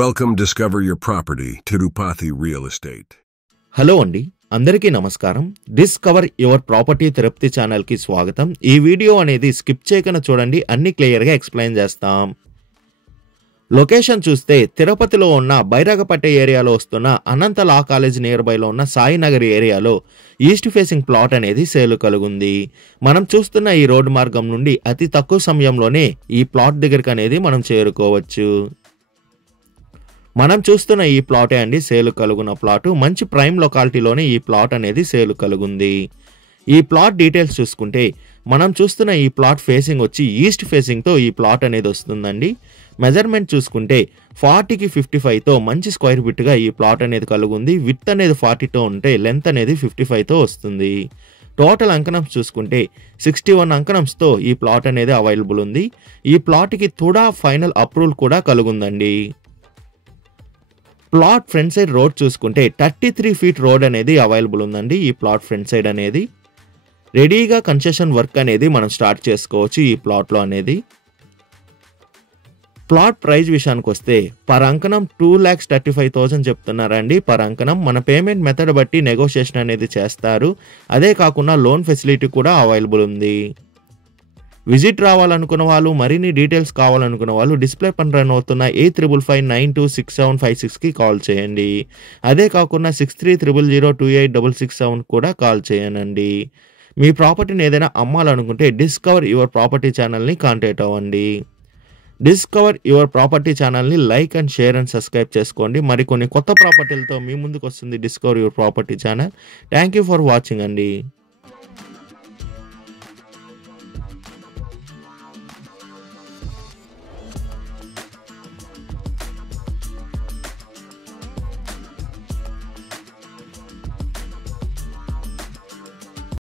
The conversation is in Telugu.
Welcome Discover Your Property Tirupati Real Estate. Hello అండి, అందరికీ నమస్కారం. డిస్కవర్ యువర్ ప్రాపర్టీ తిరుపతి ఛానల్కి స్వాగతం. ఈ వీడియో అనేది స్కిప్ చేయకుండా చూడండి, అన్ని క్లియర్గా ఎక్స్ప్లెయిన్ చేస్తాం. లొకేషన్ చూస్తే తిరుపతిలో ఉన్న బైరాగపట్ట ఏరియాలో వస్తున్న అనంత లా కాలేజ్ నియర్ బైలో ఉన్న సాయినగర్ ఏరియాలో ఈస్ట్ ఫేసింగ్ ప్లాట్ అనేది సేల్ కలుగుంది. మనం చూస్తున్న ఈ రోడ్డు మార్గం నుండి అతి తక్కువ సమయంలోనే ఈ ప్లాట్ దగ్గరికి అనేది మనం చేరుకోవచ్చు. మనం చూస్తున్న ఈ ప్లాటే అండి సేల్ కలుగున్న ప్లాటు. మంచి ప్రైమ్ లొకాలిటీలోనే ఈ ప్లాట్ అనేది సేల్ కలుగుంది. ఈ ప్లాట్ డీటెయిల్స్ చూసుకుంటే మనం చూస్తున్న ఈ ప్లాట్ ఫేసింగ్ వచ్చి ఈస్ట్ ఫేసింగ్తో ఈ ప్లాట్ అనేది వస్తుందండి. మెజర్మెంట్ చూసుకుంటే 40కి 55తో మంచి స్క్వేర్ ఫీట్గా ఈ ప్లాట్ అనేది కలుగుంది. విడ్త్ అనేది 40తో ఉంటే లెంత్ అనేది 55తో వస్తుంది. టోటల్ అంకణమ్స్ చూసుకుంటే 61 అంకణమ్స్తో ఈ ప్లాట్ అనేది అవైలబుల్ ఉంది. ఈ ప్లాట్కి తుడా ఫైనల్ అప్రూవల్ కూడా కలుగుందండి. ప్లాట్ ఫ్రంట్ సైడ్ రోడ్ చూసుకుంటే 33 ఫీట్ రోడ్ అనేది అవైలబుల్ ఉందండి. ఈ ప్లాట్ ఫ్రంట్ సైడ్ అనేది రెడీగా కన్స్ట్రక్షన్ వర్క్ అనేది మనం స్టార్ట్ చేసుకోవచ్చు ఈ ప్లాట్లో అనేది. ప్లాట్ ప్రైస్ విషయానికి వస్తే పర్ అంకణం 2,35,000 చెప్తున్నారండి పర్ అంకణం. మన పేమెంట్ మెథడ్ బట్టి నెగోషియేషన్ అనేది చేస్తారు. అదే కాకుండా లోన్ ఫెసిలిటీ కూడా అవైలబుల్ ఉంది. విజిట్ రావాలనుకున్న వాళ్ళు, మరిన్ని డీటెయిల్స్ కావాలనుకున్న వాళ్ళు డిస్ప్లే పని రన్ అవుతున్న 8555926756కి కాల్ చేయండి. అదే కాకుండా 6300028667 కూడా కాల్ చేయనండి. మీ ప్రాపర్టీని ఏదైనా అమ్మాలనుకుంటే డిస్కవర్ యువర్ ప్రాపర్టీ ఛానల్ని కాంటాక్ట్ అవ్వండి. డిస్కవర్ యువర్ ప్రాపర్టీ ఛానల్ని like and share and subscribe చేసుకోండి. మరికొన్ని కొత్త ప్రాపర్టీలతో మీ ముందుకు వస్తుంది discover your property channel. Thank you for watching అండి.